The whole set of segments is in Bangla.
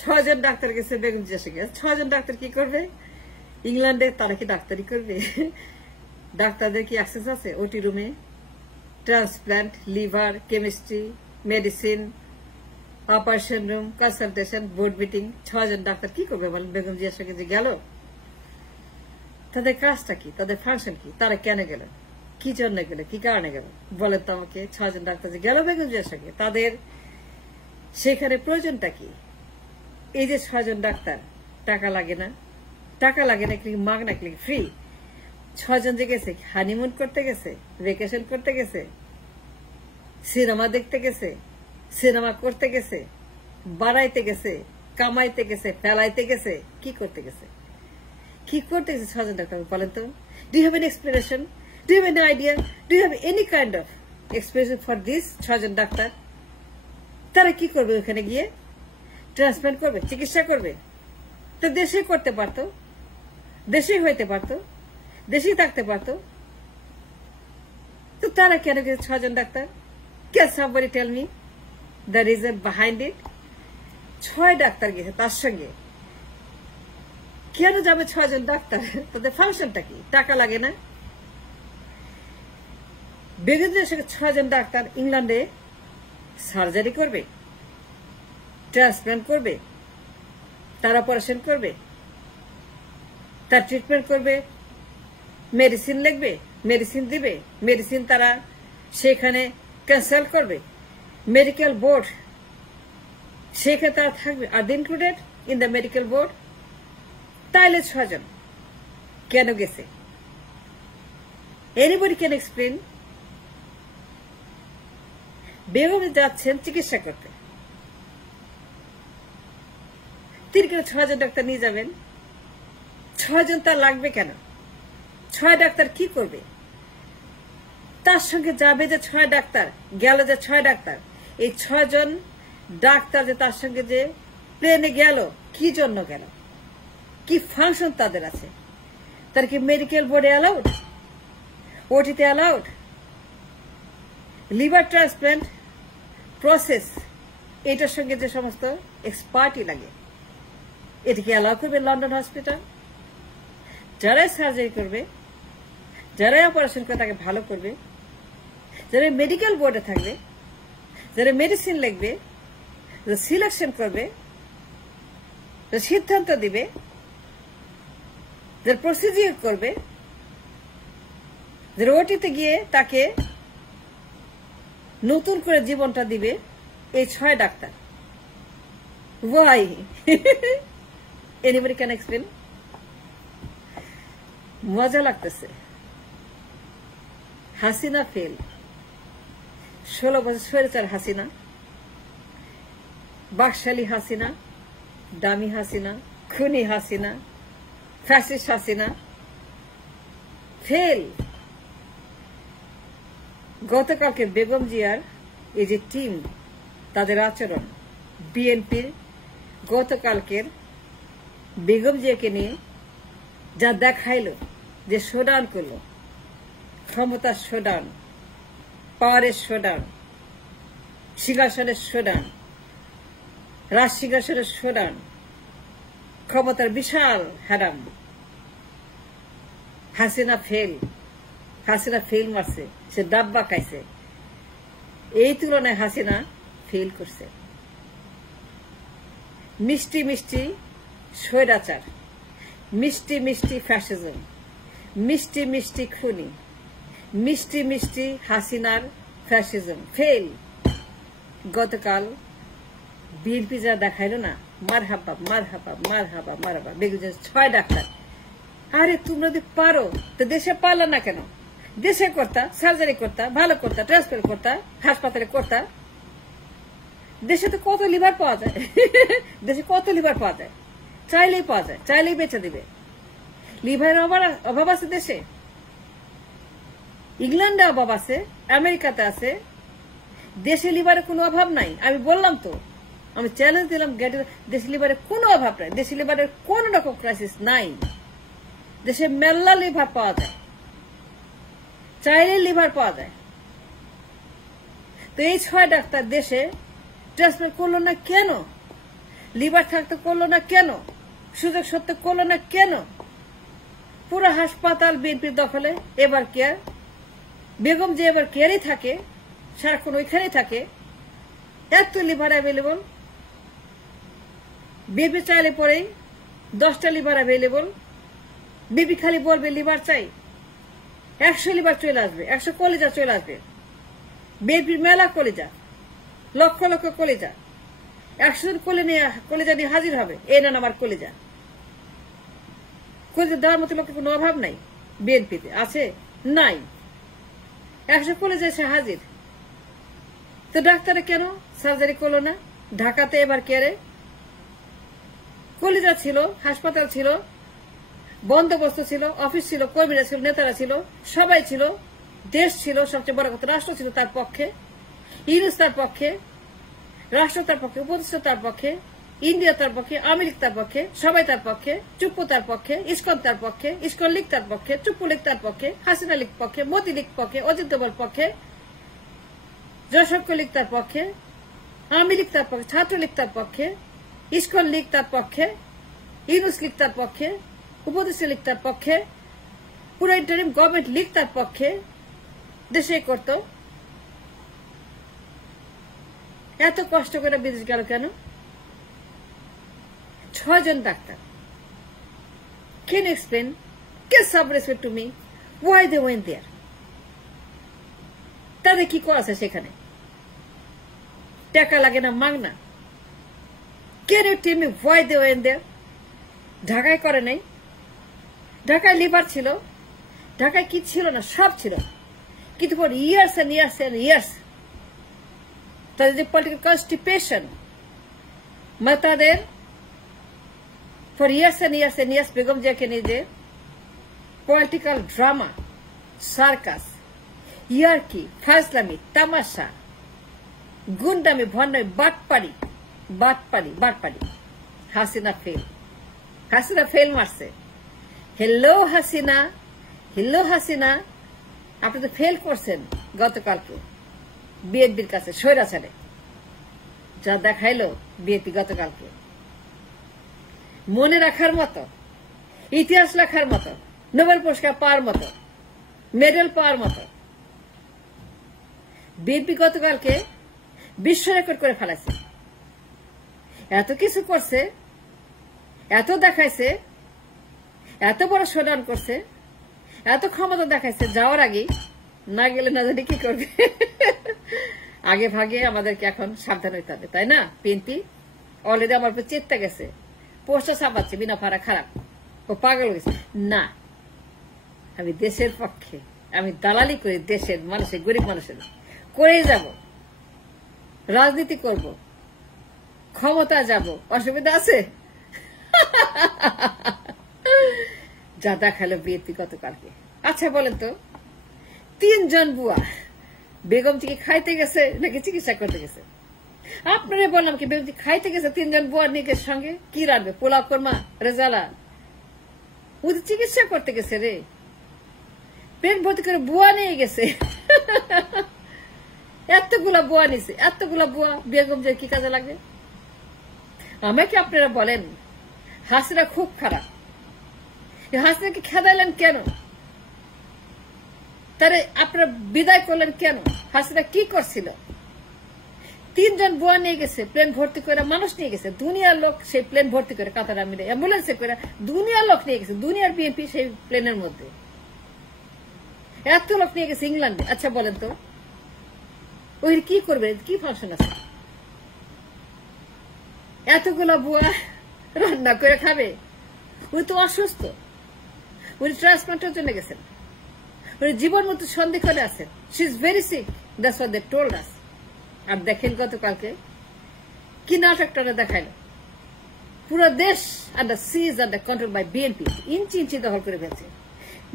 ছজন ডাক্তার গেছে বেগম জিয়া শেখ। ছজন ডাক্তার কি করবে? ইংল্যান্ডে তারা কি ডাক্তারি করবে? ডাক্তারদের কি অ্যাক্সেস আছে ওটি রুমে? Transplant, liver, chemistry, medicine, operation room, consultation, board meeting, 6 জন ডাক্তার কি করবে বলেন? বেগম জিয়ার সঙ্গে যে গেল, তাদের কাজটা কি, তাদের ফাংশন কি, তারা কেন গেল, কি জন্য গেল, কি কারণে গেল বলেন তো আমাকে। 6 জন ডাক্তার যে গেল বেগম জিয়ার সঙ্গে, তাদের সেখানে প্রয়োজনটা কি? এই যে 6 জন ডাক্তার, টাকা লাগে না? টাকা লাগে না, কিন্তু মাগনা, কিন্তু ফ্রি। 6 জন যে গেছে, হানিমুন করতে গেছে, ভ্যাকেশন করতে গেছে, সিনেমা দেখতে গেছে, সিনেমা করতে গেছে, বাড়াইতে গেছে, কামাইতে গেছে, ফেলাইতে গেছে, কি করতে গেছে? কি করতে গেছে 6 জন ডাক্তার বলেন তো? Do you have an explanation? Do you have an idea? Do you have any kind of explanation for this 6 জন ডাক্তার? তারা কি করবে ওখানে গিয়ে? ট্রান্সপ্লান্ট করবে, চিকিৎসা করবে? তো দেশে করতে পারতো, দেশেই হইতে পারতো, দেশেই থাকতে পারতো। তো তারা কেন গেছে 6 জন doctor? Can somebody tell me the reason behind it? 6 doctor গেছে তার সঙ্গে, কেন যাবে 6 জন ডাক্তার? তাদের ফাংশনটা কি? টাকা লাগে না? বেগম জিয়ার সঙ্গে 6 জন ডাক্তার ইংল্যান্ডে সার্জারি করবে, ট্রান্সপ্লান্ট করবে, তার অপারেশন করবে, তার ট্রিটমেন্ট করবে, মেডিসিন লিখবে, মেডিসিন দিবে, মেডিসিন তারা সেখানে কনসাল্ট করবে, মেডিকেল বোর্ড সেখানে তারা থাকবে। আর included in the medical board. তাইলে 6 জন কেন গেছে? Anybody can explain? বেগম যাচ্ছেন চিকিৎসা করতে, তিনি কেন 6 জন ডাক্তার নিয়ে যাবেন? 6 জন তার লাগবে কেন? 6 ডাক্তার কি করবে? তার সঙ্গে যাবে যে 6 ডাক্তার, গেল যে 6 ডাক্তার, এই 6 জন ডাক্তার যে তার সঙ্গে যে প্লেনে গেল, কি জন্য গেল? কি ফাংশন তাদের আছে? তার কি মেডিকেল বোর্ডে অ্যালাউড? ওটিতে অ্যালাউড? লিভার ট্রান্সপ্লান্ট প্রসেস, এটার সঙ্গে যে সমস্ত এক্সপার্টই লাগে, এটাকে অ্যালাউ করবে লন্ডন হসপিটাল? যারাই সার্জারি করবে, যারাই অপারেশন করে তাকে ভালো করবে, যারা মেডিকেল বোর্ডে থাকবে, যারা মেডিসিন লিখবে, সিলেকশন করবে, সিদ্ধান্ত দিবে, যারা প্রসিডিউর করবে, যারা ওটিতে গিয়ে তাকে নতুন করে জীবনটা দিবে, এই 6 doctor. Why? Anybody can explain? মজা লাগতেছে। হাসিনা ফেল। 16 বছর স্বৈরাচার হাসিনা, বাকশালী হাসিনা, দামি হাসিনা, খুনি হাসিনা, ফ্যাসিস্ট হাসিনা ফেল। গতকালকে বেগম জিয়ার এই যে টিম, তাদের আচরণ, বিএনপির গতকালকের বেগম জিয়াকে নিয়ে যা দেখাইল, যে শোডাউন করলো, ক্ষমতার শোডাউন, পাওয়ারের শোডাউন, সিংহাসনের শোডাউন, রাজ সিংহাসনের শোডাউন, ক্ষমতার বিশাল হ্যাডাম। হাসিনা ফেল, হাসিনা ফেল মারছে, সে ডাব্বা খাইছে। এই তুলনায় হাসিনা ফেল করছে। মিষ্টি মিষ্টি স্বৈরাচার, মিষ্টি মিষ্টি ফ্যাসিজম, মিষ্টি মিষ্টি খুনি, মিষ্টি মিষ্টি হাসিনার ফ্যাসিজম ফেল। গতকাল বিএনপি যা দেখাইল না, মার হাবা মার হাবা মার হাবা মার হাবা। বেগম 6 ডাক্তার, আরে তোমরা যদি পারো তো দেশে পারলা না কেন? দেশে করতা, সার্জারি করতা, ভালো করতা, ট্রান্সফার করতা, হাসপাতালে করতা। দেশে তো কত লিভার পাওয়া যায়, দেশে কত লিভার পাওয়া যায়, চাইলেই পাওয়া যায়, চাইলেই বেচে দিবে। লিভারের অভাব আছে দেশে? ইংল্যান্ডে অভাব আছে, আমেরিকাতে আছে, দেশে লিভারের কোনো অভাব নাই। আমি বললাম তো, আমি চ্যালেঞ্জ দিলাম, দেশে লিভারের কোনো অভাব নাই, দেশে লিভারের কোন রকম ক্রাইসিস নাই। দেশে মেল্লা লিভার পাওয়া যায়, চাইলে লিভার পাওয়া যায়। তো এই 6 ডাক্তার দেশে ট্রান্সফার করলো না কেন? লিভার থাকতে করলো না কেন? সুযোগ সত্য করলো না কেন? পুরো হাসপাতাল বিএনপির দখলে। এবার কেয়ার, বেগম যে এবার কেয়ারই থাকে, সারাক্ষণ ওইখানেই থাকে। এত লিভার অ্যাভেলেবল, বিএনপি চাইলে পরেই 10টা লিভার অ্যাভেলেবল। বিবি খালি বলবে লিভার চাই, 100 লিভার চলে আসবে, 100 কলিজা চলে আসবে। বিএনপির মেলা কলিজা, লক্ষ লক্ষ কলিজা, 100 জন কলিজা নিয়ে হাজির হবে। এই না আমার কলিজা। কলিজা দেওয়ার মতো লোকের কোনো অভাব নাই বিএনপিতে, আছে? নাই। 100 কলিজা এসে হাজির। তো ডাক্তারে কেন সার্জারি করলো না? ঢাকাতে এবার কেয়ারে কলিজা ছিল, হাসপাতাল ছিল, বন্দোবস্ত ছিল, অফিস ছিল, কর্মীরা ছিল, নেতারা ছিল, সবাই ছিল, দেশ ছিল, সবচেয়ে বড় কথা রাষ্ট্র ছিল তার পক্ষে, ইউনুস তার পক্ষে, রাষ্ট্র তার পক্ষে, উপদেষ্টা তার পক্ষে, ইন্ডিয়া তার পক্ষে, আমেরিকা তার পক্ষে, সবাই তার পক্ষে, চুপ্পু তার পক্ষে, ইসকন তার পক্ষে, ইসকন লীগ তার পক্ষে, চুপ্পু লীগ তার পক্ষে, হাসিনা লীগ পক্ষে, মোদি লীগ পক্ষে, অজিত দোভাল পক্ষে, জয়শঙ্কর লীগ তার পক্ষে, আওয়ামী লীগ তার পক্ষে, ছাত্রলীগ তার পক্ষে, ইসকন লীগ তার পক্ষে, ইউনুস লীগ তার পক্ষে, উপদেষ্টা লীগ তার পক্ষে, পুরো ইন্টারিম গভর্নমেন্ট লীগ তার পক্ষে। দেশে করত। এত কষ্ট করে বিদেশ গেল কেন? 6 জন doctor. Can you explain? Give some respect to me. Why they went there? তাদের কি করা আছে সেখানে? টাকা লাগে না, মাগনা। Can you tell me why they went there? ঢাকায় করে নাই। ঢাকায় লিভার ছিল, ঢাকায় কি ছিল না? সব ছিল। কিন্তু for years and years and years তাদের যে পলিটিক্যাল কনস্টিপেশন, মানে তাদের for years and years and years Begum জিয়াকে নিয়ে যে পলিটিক্যাল ড্রামা, সার্কাস, ইয়ার্কি, ফাজলামি, তামাশা, গুন্ডামি, ভণ্ডামি, বাটপাড়ি, বাটপাড়ি, বাটপাড়ি। হাসিনা ফেল, হাসিনা ফেল মারছে। হ্যালো হাসিনা, হ্যালো হাসিনা, আপনি তো ফেল করছেন গতকালকে বিএনপির কাছে, স্বৈরাচারে যা দেখাইলো বিএনপি গতকালকে। মনে রাখার মতো, ইতিহাস লেখার মতো, নোবেল পুরস্কার পাওয়ার মতো, মেডেল পাওয়ার মতো। বিএনপি গতকালকে বিশ্ব রেকর্ড করে ফেলাইছে। এত কিছু করছে, এত দেখাইছে, এত বড় শোডাউন করছে, এত ক্ষমতা দেখাইছে। যাওয়ার আগে না গেলে না জানি কি করবে। আগে ভাগে আমাদেরকে এখন সাবধান হইতে হবে, তাই না? বিএনপি অলরেডি আমার উপর চেতে গেছে, পোস্টার ছাপাচ্ছে বিনা ভাড়া খারাপ, ও পাগল গেছে। না, আমি দেশের পক্ষে, আমি দালালি করি দেশের মানুষের, গরিব মানুষের, করেই যাব, রাজনীতি করব, ক্ষমতা যাব, অসুবিধা আছে? যা দেখালো বিএনপি গতকালকে। আচ্ছা বলেন তো, 3 জন বুয়া বেগম থেকে খাইতে গেছে নাকি চিকিৎসা করতে গেছে? আপনারা বললাম কি বেগম খাইতে গেছে 3 জন বুয়া নিয়ে সঙ্গে কি রাখবে? পোলাও কর্মা, রেজালা। ওদের চিকিৎসা করতে গেছে রে, পেট ভর্তি করে বুয়া নিয়ে গেছে। এতগুলা বুয়া নিছে, এতগুলা বুয়া বেগম যে কি কাজে লাগবে? আমাকে আপনারা বলেন হাসিনা খুব খারাপ। হাসিনাকে খেদাইলেন কেন? তারে আপনারা বিদায় করলেন কেন? হাসিনা কি করছিল? 3 জন বুয়া নিয়ে গেছে, প্লেন ভর্তি করে মানুষ নিয়ে গেছে, দুনিয়ার লোক সেই প্লেন ভর্তি করে, কাতার আমিরে অ্যাম্বুলেন্সে করে দুনিয়ার লোক নিয়ে গেছে, দুনিয়ার বিএনপি সেই প্লেনের মধ্যে এত লোক নিয়ে গেছে ইংল্যান্ডে। আচ্ছা বলেন তো ওই কি করবে? কি ফাংশন আছে? এতগুলা বুয়া রান্না করে খাবে? উনি তো অসুস্থ, উনি ট্রান্সপ্লান্টের জন্য গেছেন, উনি জীবন মতো সন্ধিক্ষণে আছেন। She is very sick, that's what they told us. আর দেখেন গতকালকে কি নাটকটা দেখাইল। পুরো দেশ under siege, under control by BNP. ইঞ্চি ইঞ্চি দখল করে ফেলছে।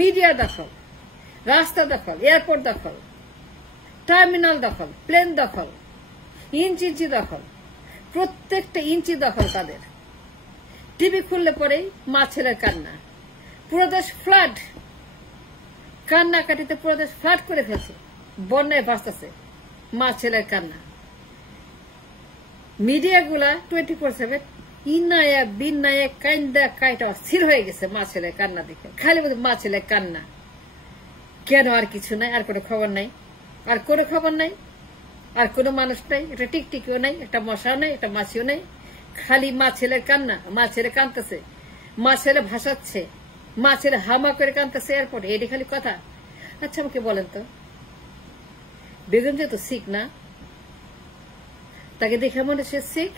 মিডিয়া দখল, রাস্তা দখল, এয়ারপোর্ট দখল, টার্মিনাল দখল, প্লেন দখল, ইঞ্চি ইঞ্চি দখল, প্রত্যেকটা ইঞ্চি দখল তাদের। টিভি খুললে পরেই মা ছেলের কান্না, পুরো দেশ ফ্লাড, কান্নাকাটিতে পুরো দেশ ফ্লাড করে ফেলছে, বন্যায় ভাসতেছে, মা ছেলের কান্না। মিডিয়াগুলা 24/7 ইনায়া বিনায়া কান্দা কাইটা স্থির হয়ে গেছে মা ছেলের কান্না দেখে। খালি বলতে মা ছেলের কান্না, কেন? আর কিছু নাই, আর কোনো খবর নাই, আর কোনো খবর নাই, আর কোনো মানুষ নাই, একটা টিকটিকিও নাই, একটা মশাও নাই, একটা মাছিও নাই, খালি মা ছেলের কান্না। মা ছেলে কাঁদতেছে, মা ছেলে ভাসাচ্ছে, মা ছেলে হামা করে কাঁদতেছে এয়ারপোর্টে, এটি খালি কথা। আচ্ছা আমাকে বলেন তো, বেগম যে তো শিখ না, তাকে দেখে মনে সে শিখ?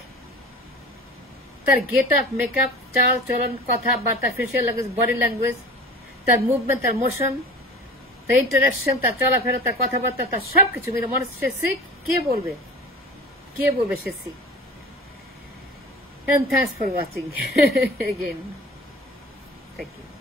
তার গেট আপ, মেকআপ, চাল চলন, কথাবার্তা, ফেসিয়াল ল্যাঙ্গুয়েজ, বডি ল্যাঙ্গুয়েজ, তার মুভমেন্ট, তার মোশন, তার ইন্টারাকশন, তার চলাফেরা, তার কথাবার্তা, তার সবকিছু মিলে মনে হচ্ছে সে শিখ। কে বলবে? কে বলবে সে শিখ? And thanks for watching again. Thank you.